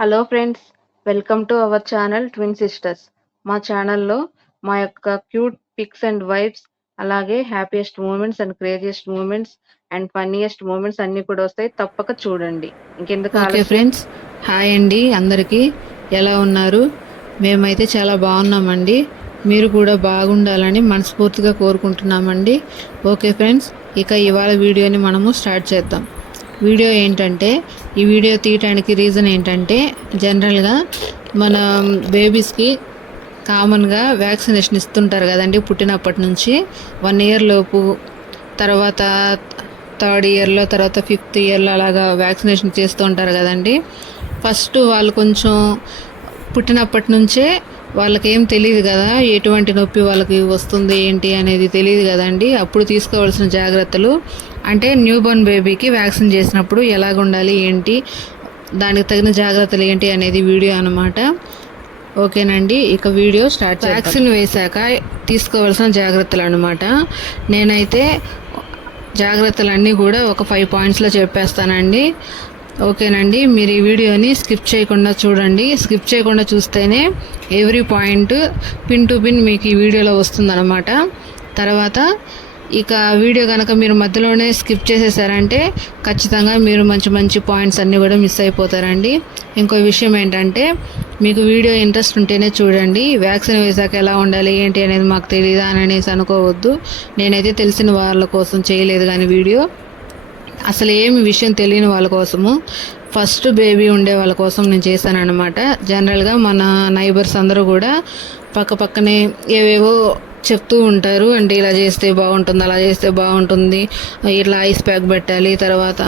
Hello friends, welcome to our channel twin sisters. మా ఛానల్లో మా యొక్క క్యూట్ పిక్స్ అండ్ వైబ్స్, అలాగే happiest moments and craziest moments and funniest moments అన్నీ కూడా వస్తాయి. తప్పక చూడండి. ఇంకెందుకు ఓకే ఆలస్యం? ఫ్రెండ్స్, హాయ్ అండి. అందరికీ ఎలా ఉన్నారు? మేమైతే చాలా బాగున్నామండి. మీరు కూడా బాగుండాలని మనస్ఫూర్తిగా కోరుకుంటున్నామండి. ఓకే ఫ్రెండ్స్, ఇక ఇవాళ వీడియోని మనము స్టార్ట్ చేద్దాం. వీడియో ఏంటంటే, ఈ వీడియో తీయటానికి రీజన్ ఏంటంటే, జనరల్గా మన బేబీస్కి కామన్గా వ్యాక్సినేషన్ ఇస్తుంటారు కదండి. పుట్టినప్పటి నుంచి 1 ఇయర్ లోపు, తర్వాత 3rd ఇయర్లో, తర్వాత 5th ఇయర్లో అలాగా వ్యాక్సినేషన్ చేస్తూ ఉంటారు కదండి. ఫస్ట్ వాళ్ళు కొంచెం పుట్టినప్పటి నుంచే వాళ్ళకి ఏం తెలియదు కదా, ఎటువంటి నొప్పి వాళ్ళకి వస్తుంది ఏంటి అనేది తెలియదు కదండి. అప్పుడు తీసుకోవాల్సిన జాగ్రత్తలు అంటే న్యూ బోర్న్ బేబీకి వ్యాక్సిన్ చేసినప్పుడు ఎలాగ ఉండాలి ఏంటి, దానికి తగిన జాగ్రత్తలు ఏంటి అనేది వీడియో అన్నమాట. ఓకేనండి, ఇక వీడియో స్టార్ట్. వ్యాక్సిన్ వేశాక తీసుకోవాల్సిన జాగ్రత్తలు అనమాట. నేనైతే జాగ్రత్తలన్నీ కూడా ఒక 5 పాయింట్స్లో చెప్పేస్తానండి. ఓకేనండి, మీరు ఈ వీడియోని స్కిప్ చేయకుండా చూడండి. స్కిప్ చేయకుండా చూస్తేనే every point pin to pin మీకు ఈ వీడియోలో వస్తుందన్నమాట. తర్వాత ఇక వీడియో కనుక మీరు మధ్యలోనే స్కిప్ చేసేసారంటే ఖచ్చితంగా మీరు మంచి మంచి పాయింట్స్ అన్నీ కూడా మిస్ అయిపోతారండి. ఇంకో విషయం ఏంటంటే, మీకు వీడియో ఇంట్రెస్ట్ ఉంటేనే చూడండి. వ్యాక్సిన్ వేసాక ఎలా ఉండాలి ఏంటి అనేది మాకు తెలియదా అని అనేసి అనుకోవద్దు. నేనైతే తెలిసిన వాళ్ళ కోసం చేయలేదు కానీ వీడియో, అసలు ఏమి విషయం తెలియని వాళ్ళ కోసము, ఫస్ట్ బేబీ ఉండే వాళ్ళ కోసం నేను చేశాను అనమాట. జనరల్గా మన నైబర్స్ అందరూ కూడా పక్కనే ఏవేవో చెప్తూ ఉంటారు. అంటే ఇలా చేస్తే బాగుంటుంది, అలా చేస్తే బాగుంటుంది, ఇట్లా ఐస్ ప్యాక్ పెట్టాలి, తర్వాత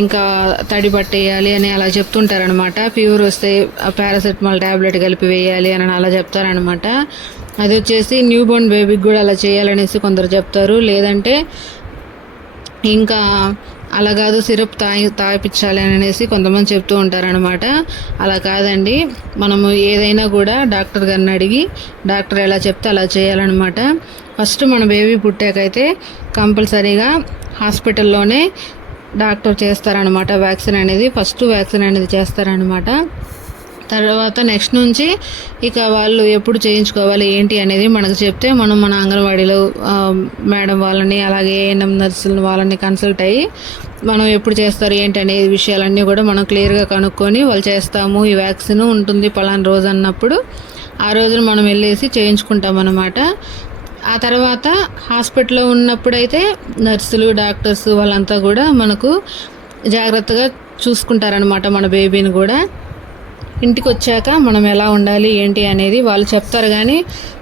ఇంకా తడి పట్టేయాలి అని అలా చెప్తుంటారనమాట. ఫీవర్ వస్తే పారాసెటమాల్ ట్యాబ్లెట్ కలిపి వేయాలి అని అలా చెప్తారనమాట. అది వచ్చేసి న్యూ బోర్న్ బేబీకి కూడా అలా చేయాలనేసి కొందరు చెప్తారు. లేదంటే ఇంకా అలా కాదు, సిరప్ తాగిపించాలి అని అనేసి కొంతమంది చెప్తూ ఉంటారనమాట. అలా కాదండి, మనము ఏదైనా కూడా డాక్టర్ గారిని అడిగి డాక్టర్ ఎలా చెప్తే అలా చేయాలన్నమాట. ఫస్ట్ మన బేబీ పుట్టాకైతే కంపల్సరీగా హాస్పిటల్లోనే డాక్టర్ చేస్తారనమాట వ్యాక్సిన్ అనేది. ఫస్ట్ వ్యాక్సిన్ అనేది చేస్తారనమాట. తర్వాత నెక్స్ట్ నుంచి ఇక వాళ్ళు ఎప్పుడు చేయించుకోవాలి ఏంటి అనేది మనకు చెప్తే మనం మన అంగన్వాడీలో మేడం వాళ్ళని, అలాగే ఏఎన్ఎం నర్సులు వాళ్ళని కన్సల్ట్ అయ్యి మనం ఎప్పుడు చేస్తారు ఏంటి అనే విషయాలన్నీ కూడా మనం క్లియర్గా కనుక్కొని వాళ్ళు చేస్తాము, ఈ వ్యాక్సిన్ ఉంటుంది పలానా రోజు అన్నప్పుడు ఆ రోజున మనం వెళ్ళేసి చేయించుకుంటాం అన్నమాట. ఆ తర్వాత హాస్పిటల్లో ఉన్నప్పుడైతే నర్సులు, డాక్టర్స్ వాళ్ళంతా కూడా మనకు జాగ్రత్తగా చూసుకుంటారనమాట మన బేబీని కూడా. ఇంటికి వచ్చాక మనం ఎలా ఉండాలి ఏంటి అనేది వాళ్ళు చెప్తారు, కానీ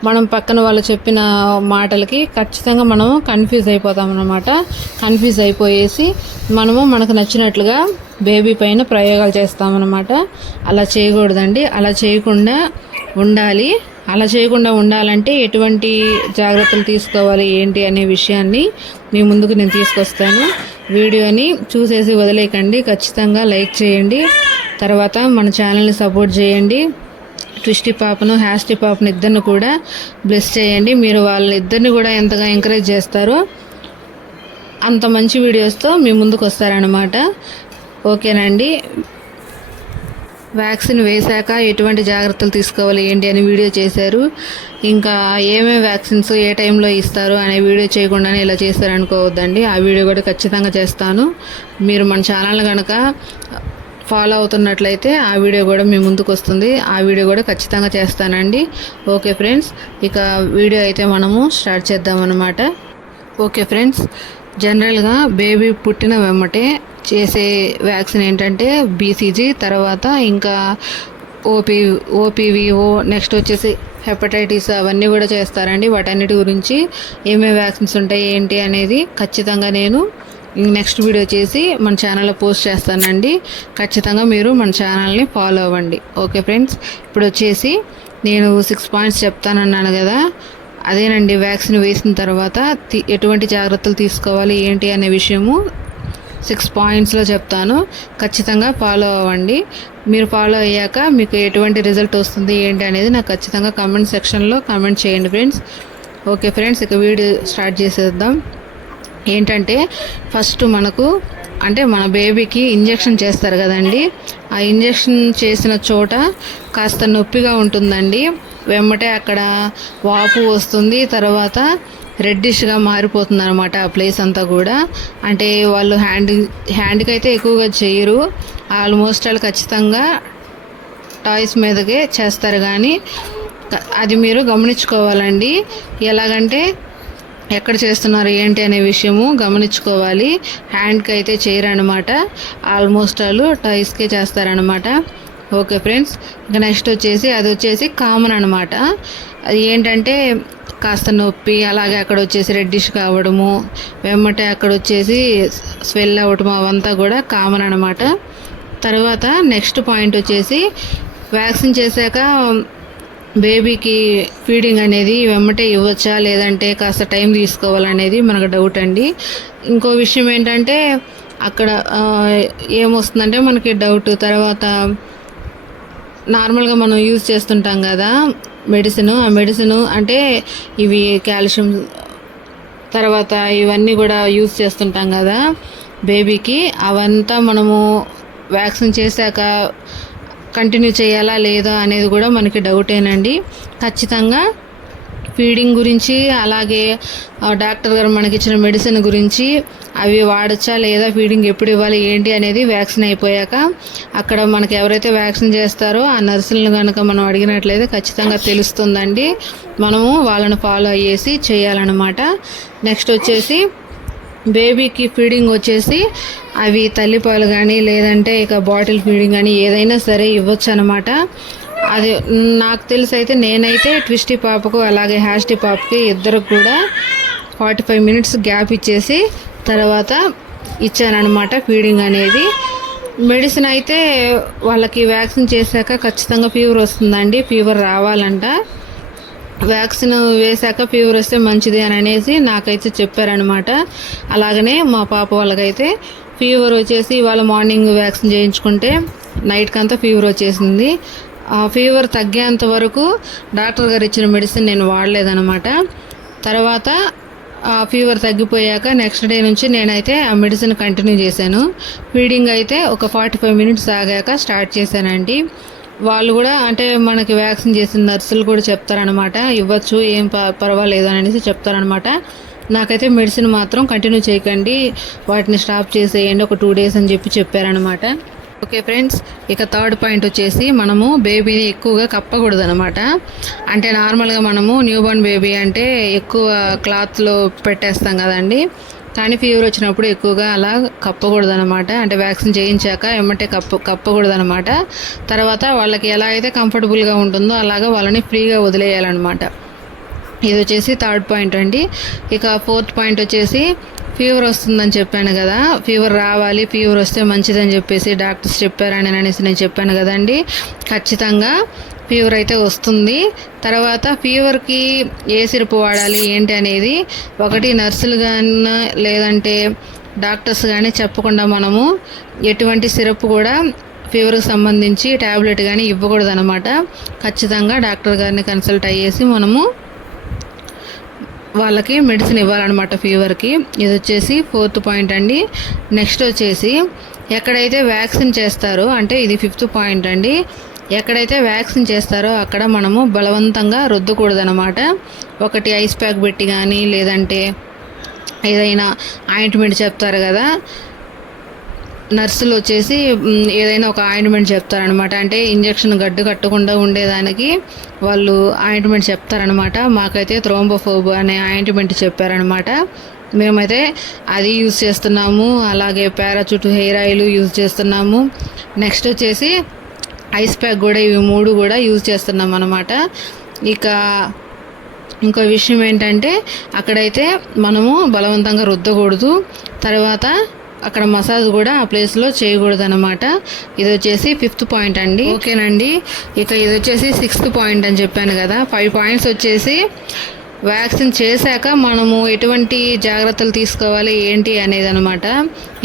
మనం పక్కన వాళ్ళు చెప్పిన మాటలకి ఖచ్చితంగా మనము కన్ఫ్యూజ్ అయిపోతాం అన్నమాట. కన్ఫ్యూజ్ అయిపోయేసి మనకు నచ్చినట్లుగా బేబీ పైన ప్రయోగాలు చేస్తామన్నమాట. అలా చేయకూడదండి, అలా చేయకుండా ఉండాలి. అలా చేయకుండా ఉండాలంటే ఎటువంటి జాగ్రత్తలు తీసుకోవాలి ఏంటి అనే విషయాన్ని మీ ముందుకు నేను తీసుకొస్తాను. వీడియోని చూసేసి వదిలేయకండి, ఖచ్చితంగా లైక్ చేయండి. తర్వాత మన ఛానల్ని సపోర్ట్ చేయండి. ట్విస్టీ పాపను, హ్యాస్టీ పాపను ఇద్దరిని కూడా బ్లెస్ చేయండి. మీరు వాళ్ళిద్దరిని కూడా ఎంతగా ఎంకరేజ్ చేస్తారో అంత మంచి వీడియోస్తో మీ ముందుకు వస్తారనమాట. ఓకేనండి, వ్యాక్సిన్ వేశాక ఎటువంటి జాగ్రత్తలు తీసుకోవాలి ఏంటి అని వీడియో చేశారు. ఇంకా ఏమేమి వ్యాక్సిన్స్ ఏ టైంలో ఇస్తారు అనే వీడియో చేయకుండానే ఇలా చేస్తారనుకోవద్దండి. ఆ వీడియో కూడా ఖచ్చితంగా చేస్తాను. మీరు మన ఛానల్ కనుక ఫాలో అవుతున్నట్లయితే ఆ వీడియో కూడా మీ ముందుకు వస్తుంది. ఆ వీడియో కూడా ఖచ్చితంగా చేస్తానండి. ఓకే ఫ్రెండ్స్, ఇక వీడియో అయితే మనము స్టార్ట్ చేద్దామన్నమాట. ఓకే ఫ్రెండ్స్, జనరల్గా బేబీ పుట్టిన వెమ్మటే చేసే వ్యాక్సిన్ ఏంటంటే బీసీజీ, తర్వాత ఇంకా ఓపీవీఓ, నెక్స్ట్ వచ్చేసి హెపటైటిస్, అవన్నీ కూడా చేస్తారండి. వాటన్నిటి గురించి ఏమేమి వ్యాక్సిన్స్ ఉంటాయి ఏంటి అనేది ఖచ్చితంగా నేను నెక్స్ట్ వీడియో చేసి మన ఛానల్లో పోస్ట్ చేస్తానండి. ఖచ్చితంగా మీరు మన ఛానల్ని ఫాలో అవ్వండి. ఓకే ఫ్రెండ్స్, ఇప్పుడు వచ్చేసి నేను 6 పాయింట్స్ చెప్తానన్నాను కదా, అదేనండి. వ్యాక్సిన్ వేసిన తర్వాత ఎటువంటి జాగ్రత్తలు తీసుకోవాలి ఏంటి అనే విషయము 6 పాయింట్స్లో చెప్తాను. ఖచ్చితంగా ఫాలో అవ్వండి. మీరు ఫాలో అయ్యాక మీకు ఎటువంటి రిజల్ట్ వస్తుంది ఏంటి అనేది నాకు ఖచ్చితంగా కామెంట్ సెక్షన్లో కామెంట్ చేయండి ఫ్రెండ్స్. ఓకే ఫ్రెండ్స్, ఇక వీడియో స్టార్ట్ చేసేద్దాం. ఏంటంటే ఫస్ట్ మనకు అంటే మన బేబీకి ఇంజెక్షన్ చేస్తారు కదండి, ఆ ఇంజెక్షన్ చేసిన చోట కాస్త నొప్పిగా ఉంటుందండి. వెమ్మటే అక్కడ వాపు వస్తుంది, తర్వాత రెడ్డిష్గా మారిపోతుంది అనమాట ఆ ప్లేస్ అంతా కూడా. అంటే వాళ్ళు హ్యాండ్కి అయితే ఎక్కువగా చేయరు, ఆల్మోస్ట్ వాళ్ళు ఖచ్చితంగా టాయ్స్ మీదకే చేస్తారు. కానీ అది మీరు గమనించుకోవాలండి. ఎలాగంటే ఎక్కడ చేస్తున్నారు ఏంటి అనే విషయము గమనించుకోవాలి. హ్యాండ్కి అయితే చేయరనమాట, ఆల్మోస్ట్ వాళ్ళు టాయ్స్కే చేస్తారనమాట. ఓకే ఫ్రెండ్స్, ఇంకా నెక్స్ట్ వచ్చేసి అది వచ్చేసి కామన్ అనమాట. అది ఏంటంటే కాస్త నొప్పి, అలాగే అక్కడ వచ్చేసి రెడ్డిష్ కావడము, వెమ్మటే అక్కడ వచ్చేసి స్వెల్ అవ్వటం, అవంతా కూడా కామన్ అనమాట. తర్వాత నెక్స్ట్ పాయింట్ వచ్చేసి వ్యాక్సిన్ చేశాక బేబీకి ఫీడింగ్ అనేది వెమ్మటే ఇవ్వచ్చా లేదంటే కాస్త టైం తీసుకోవాలనేది మనకు డౌట్ అండి. ఇంకో విషయం ఏంటంటే అక్కడ ఏమొస్తుందంటే మనకి డౌట్, తర్వాత నార్మల్గా మనం యూజ్ చేస్తుంటాం కదా మెడిసిన్, ఆ మెడిసిన్ అంటే ఇవి కాల్షియం తర్వాత ఇవన్నీ కూడా యూజ్ చేస్తుంటాం కదా బేబీకి, అవంతా మనము వ్యాక్సిన్ చేశాక కంటిన్యూ చేయాలా లేదా అనేది కూడా మనకి డౌటేనండి. ఖచ్చితంగా ఫీడింగ్ గురించి, అలాగే డాక్టర్ గారు మనకి ఇచ్చిన మెడిసిన్ గురించి, అవి వాడచ్చా లేదా, ఫీడింగ్ ఎప్పుడు ఇవ్వాలి ఏంటి అనేది వ్యాక్సిన్ అయిపోయాక అక్కడ మనకి ఎవరైతే వ్యాక్సిన్ చేస్తారో ఆ నర్సులను కనుక మనం అడిగినట్లయితే ఖచ్చితంగా తెలుస్తుందండి. మనము వాళ్ళని ఫాలో అయ్యేసి చేయాలన్నమాట. నెక్స్ట్ వచ్చేసి బేబీకి ఫీడింగ్ వచ్చేసి అవి తల్లిపాలు కానీ లేదంటే ఇక బాటిల్ ఫీడింగ్ కానీ ఏదైనా సరే ఇవ్వచ్చు అనమాట. అది నాకు తెలిసి అయితే నేనైతే ట్విస్టీ పాపకు అలాగే హ్యాష్టీ పాపకి ఇద్దరు కూడా 45 minutes గ్యాప్ ఇచ్చేసి తర్వాత ఇచ్చానమాట ఫీడింగ్ అనేది. మెడిసిన్ అయితే వాళ్ళకి వ్యాక్సిన్ చేశాక ఖచ్చితంగా ఫీవర్ వస్తుందండి, ఫీవర్ రావాలంట. వ్యాక్సిన్ వేశాక ఫీవర్ వస్తే మంచిది అని అనేసి నాకైతే చెప్పారనమాట. అలాగనే మా పాప వాళ్ళకైతే ఫీవర్ వచ్చేసి వాళ్ళ మార్నింగ్ వ్యాక్సిన్ చేయించుకుంటే నైట్కి అంతా ఫీవర్ వచ్చేసింది. ఆ ఫీవర్ తగ్గేంత వరకు డాక్టర్ గారు ఇచ్చిన మెడిసిన్ నేను వాడలేదనమాట. తర్వాత ఆ ఫీవర్ తగ్గిపోయాక నెక్స్ట్ డే నుంచి నేనైతే ఆ మెడిసిన్ కంటిన్యూ చేశాను. ఫీడింగ్ అయితే ఒక 45 minutes ఆగాక స్టార్ట్ చేశానండి. వాళ్ళు కూడా అంటే మనకి వ్యాక్సిన్ చేసిన నర్సులు కూడా చెప్తారనమాట, ఇవ్వచ్చు ఏం పర్వాలేదు అని అనేసి చెప్తారనమాట. నాకైతే మెడిసిన్ మాత్రం కంటిన్యూ చేయకండి, వాటిని స్టాప్ చేసేయండి ఒక 2 days అని చెప్పారనమాట. ఓకే ఫ్రెండ్స్, ఇక థర్డ్ పాయింట్ వచ్చేసి మనము బేబీని ఎక్కువగా కప్పకూడదు అనమాట. అంటే నార్మల్గా మనము న్యూబార్న్ బేబీ అంటే ఎక్కువ క్లాత్లో పెట్టేస్తాం కదండి, కానీ ఫీవర్ వచ్చినప్పుడు ఎక్కువగా అలా కప్పకూడదు అనమాట. అంటే వ్యాక్సిన్ చేయించాక ఎమ్మటే కప్పకూడదు అనమాట. తర్వాత వాళ్ళకి ఎలా అయితే కంఫర్టబుల్గా ఉంటుందో అలాగా వాళ్ళని ఫ్రీగా వదిలేయాలన్నమాట. ఇది వచ్చేసి థర్డ్ పాయింట్ అండి. ఇక ఫోర్త్ పాయింట్ వచ్చేసి ఫీవర్ వస్తుందని చెప్పాను కదా, ఫీవర్ రావాలి, ఫీవర్ వస్తే మంచిదని చెప్పేసి డాక్టర్స్ చెప్పారని అనేసి నేను చెప్పాను కదండి. ఖచ్చితంగా ఫీవర్ అయితే వస్తుంది. తర్వాత ఫీవర్కి ఏ సిరప్ వాడాలి ఏంటి అనేది ఒకటి నర్సులు కానీ లేదంటే డాక్టర్స్ కానీ చెప్పకుండా మనము ఎటువంటి సిరప్ కూడా ఫీవర్కి సంబంధించి ట్యాబ్లెట్ కానీ ఇవ్వకూడదు అనమాట. ఖచ్చితంగా డాక్టర్ గారిని కన్సల్ట్ అయ్యేసి మనము వాళ్ళకి మెడిసిన్ ఇవ్వాలన్నమాట ఫీవర్కి. ఇది వచ్చేసి ఫోర్త్ పాయింట్ అండి. నెక్స్ట్ వచ్చేసి ఎక్కడైతే వ్యాక్సిన్ చేస్తారో, అంటే ఇది ఫిఫ్త్ పాయింట్ అండి, ఎక్కడైతే వ్యాక్సిన్ చేస్తారో అక్కడ మనము బలవంతంగా రుద్దకూడదు అనమాట. ఒకటి ఐస్ ప్యాక్ పెట్టి కానీ లేదంటే ఏదైనా ఆయింట్మెంట్ చెప్తారు కదా నర్సులు వచ్చేసి, ఏదైనా ఒక ఆయింట్మెంట్ చెప్తారనమాట. అంటే ఇంజెక్షన్ గడ్డు కట్టకుండా ఉండేదానికి వాళ్ళు ఆయింట్మెంట్ చెప్తారనమాట. మాకైతే థ్రోంబోఫోబ్ అనే ఆయింట్మెంట్ చెప్పారనమాట. మేమైతే అది యూజ్ చేస్తున్నాము, అలాగే పారాచూట్ హెయిర్ ఆయిల్ యూజ్ చేస్తున్నాము. నెక్స్ట్ వచ్చేసి ఐస్ ప్యాక్ కూడా, ఇవి 3 కూడా యూజ్ చేస్తున్నాం అనమాట. ఇక ఇంకో విషయం ఏంటంటే అక్కడైతే మనము బలవంతంగా రుద్దకూడదు, తర్వాత అక్కడ మసాజ్ కూడా ఆ ప్లేస్లో చేయకూడదు అనమాట. ఇది వచ్చేసి 5th పాయింట్ అండి. ఓకేనండి, ఇక ఇది వచ్చేసి 6th పాయింట్ అని చెప్పాను కదా. 5 points వచ్చేసి వ్యాక్సిన్ చేశాక మనము ఎటువంటి జాగ్రత్తలు తీసుకోవాలి ఏంటి అనేది అనమాట.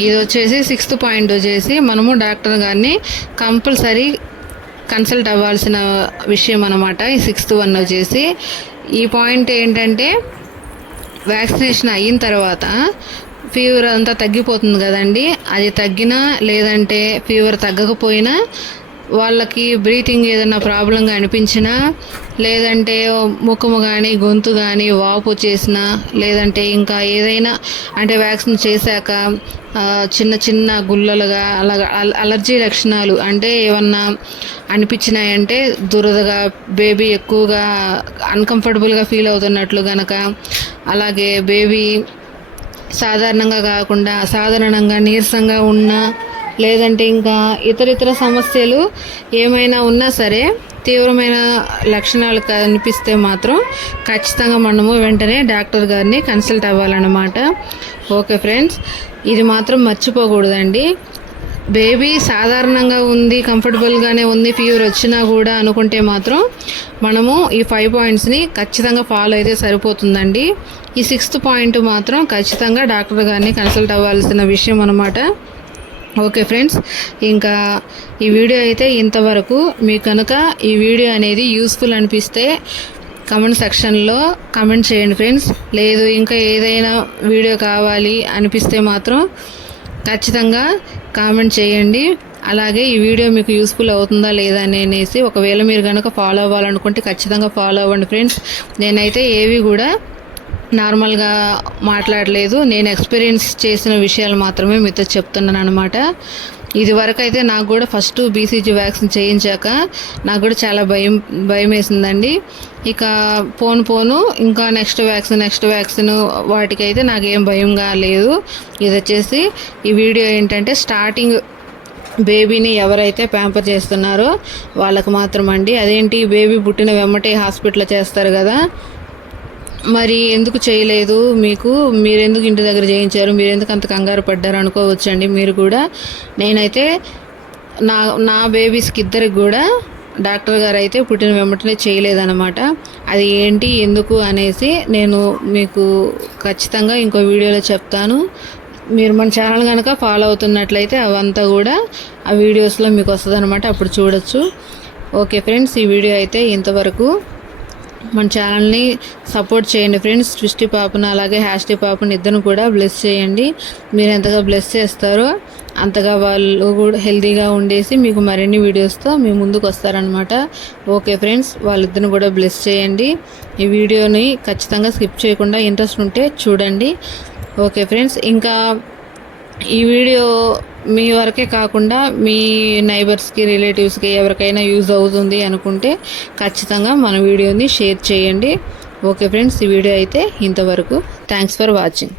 ఇది వచ్చేసి 6th పాయింట్ వచ్చేసి మనము డాక్టర్ గారిని కంపల్సరీ కన్సల్ట్ అవ్వాల్సిన విషయం అనమాట. ఈ 6th one వచ్చేసి ఈ పాయింట్ ఏంటంటే వ్యాక్సినేషన్ అయిన తర్వాత ఫీవర్ అంతా తగ్గిపోతుంది కదండి. అది తగ్గినా లేదంటే ఫీవర్ తగ్గకపోయినా వాళ్ళకి బ్రీతింగ్ ఏదైనా ప్రాబ్లంగా అనిపించినా, లేదంటే ముఖము కానీ గొంతు కానీ వాపు వచ్చేసినా, లేదంటే ఇంకా ఏదైనా అంటే వ్యాక్సిన్ చేశాక చిన్న చిన్న గుల్లలుగా అలాగా అలర్జీ లక్షణాలు అంటే ఏమన్నా అనిపించినాయంటే దురదగా, బేబీ ఎక్కువగా అన్కంఫర్టబుల్గా ఫీల్ అవుతున్నట్లు గనక, అలాగే బేబీ సాధారణంగా కాకుండా అసాధారణంగా నీరసంగా ఉన్నా, లేదంటే ఇంకా ఇతర సమస్యలు ఏమైనా ఉన్నా సరే తీవ్రమైన లక్షణాలు కనిపిస్తే మాత్రం ఖచ్చితంగా మనము వెంటనే డాక్టర్ గారిని కన్సల్ట్ అవ్వాలన్నమాట. ఓకే ఫ్రెండ్స్, ఇది మాత్రం మర్చిపోకూడదండి. బేబీ సాధారణంగా ఉంది, కంఫర్టబుల్గానే ఉంది, ఫీవర్ వచ్చినా కూడా అనుకుంటే మాత్రం మనము ఈ 5 పాయింట్స్ని ఖచ్చితంగా ఫాలో అయితే సరిపోతుందండి. ఈ 6th పాయింట్ మాత్రం ఖచ్చితంగా డాక్టర్ గారిని కన్సల్ట్ అవ్వాల్సిన విషయం అన్నమాట. ఓకే ఫ్రెండ్స్, ఇంకా ఈ వీడియో అయితే ఇంతవరకు. మీకు కనుక ఈ వీడియో అనేది యూస్ఫుల్ అనిపిస్తే కామెంట్ సెక్షన్లో కామెంట్ చేయండి ఫ్రెండ్స్. లేదు ఇంకా ఏదైనా వీడియో కావాలి అనిపిస్తే మాత్రం ఖచ్చితంగా కామెంట్ చేయండి. అలాగే ఈ వీడియో మీకు యూస్ఫుల్ అవుతుందా లేదా అనేసి ఒకవేళ మీరు కనుక ఫాలో అవ్వాలనుకుంటే ఖచ్చితంగా ఫాలో అవ్వండి ఫ్రెండ్స్. నేనైతే ఏవి కూడా నార్మల్గా మాట్లాడలేదు, నేను ఎక్స్పీరియన్స్ చేసిన విషయాలు మాత్రమే మీతో చెప్తున్నాను అనమాట. ఇది వరకు అయితే నాకు కూడా ఫస్ట్ BCG వ్యాక్సిన్ చేయించాక నాకు కూడా చాలా భయం వేసిందండి. ఇక పోను ఇంకా నెక్స్ట్ వ్యాక్సిన్ వాటికైతే నాకేం భయంగా లేదు. ఇది వచ్చేసి ఈ వీడియో ఏంటంటే స్టార్టింగ్ బేబీని ఎవరైతే ప్యాంపర్ చేస్తున్నారో వాళ్ళకు మాత్రం అండి. అదేంటి బేబీ పుట్టిన వెమ్మటే హాస్పిటల్లో చేస్తారు కదా, మరి ఎందుకు చేయలేదు, మీరెందుకు ఇంటి దగ్గర చేయించారు, మీరెందుకు అంత కంగారు పడ్డారు అనుకోవచ్చండి మీరు కూడా. నేనైతే నా బేబీస్కి ఇద్దరికి కూడా డాక్టర్ గారు అయితే పుట్టిన వెంబటనే చేయలేదన్నమాట. అది ఏంటి ఎందుకు అనేసి నేను మీకు ఖచ్చితంగా ఇంకో వీడియోలో చెప్తాను. మీరు మన ఛానల్ కనుక ఫాలో అవుతున్నట్లయితే అవంతా కూడా ఆ వీడియోస్లో మీకు వస్తుంది అనమాట, అప్పుడు చూడొచ్చు. ఓకే ఫ్రెండ్స్, ఈ వీడియో అయితే ఇంతవరకు. మన ఛానల్ని సపోర్ట్ చేయండి ఫ్రెండ్స్. సృష్టి పాపను అలాగే హ్యాష్టీ పాపను ఇద్దరు కూడా బ్లెస్ చేయండి. మీరు ఎంతగా బ్లెస్ చేస్తారో అంతగా వాళ్ళు కూడా హెల్తీగా ఉండేసి మీకు మరిన్ని వీడియోస్తో మీ ముందుకు వస్తారనమాట. ఓకే ఫ్రెండ్స్, వాళ్ళిద్దరిని కూడా బ్లెస్ చేయండి. ఈ వీడియోని ఖచ్చితంగా స్కిప్ చేయకుండా ఇంట్రెస్ట్ ఉంటే చూడండి. ఓకే ఫ్రెండ్స్, ఇంకా ఈ వీడియో మీ వరకే కాకుండా మీ నైబర్స్కి, రిలేటివ్స్కి ఎవరికైనా యూజ్ అవుతుంది అనుకుంటే ఖచ్చితంగా మన వీడియోని షేర్ చేయండి. ఓకే ఫ్రెండ్స్, ఈ వీడియో అయితే ఇంతవరకు. Thanks for watching.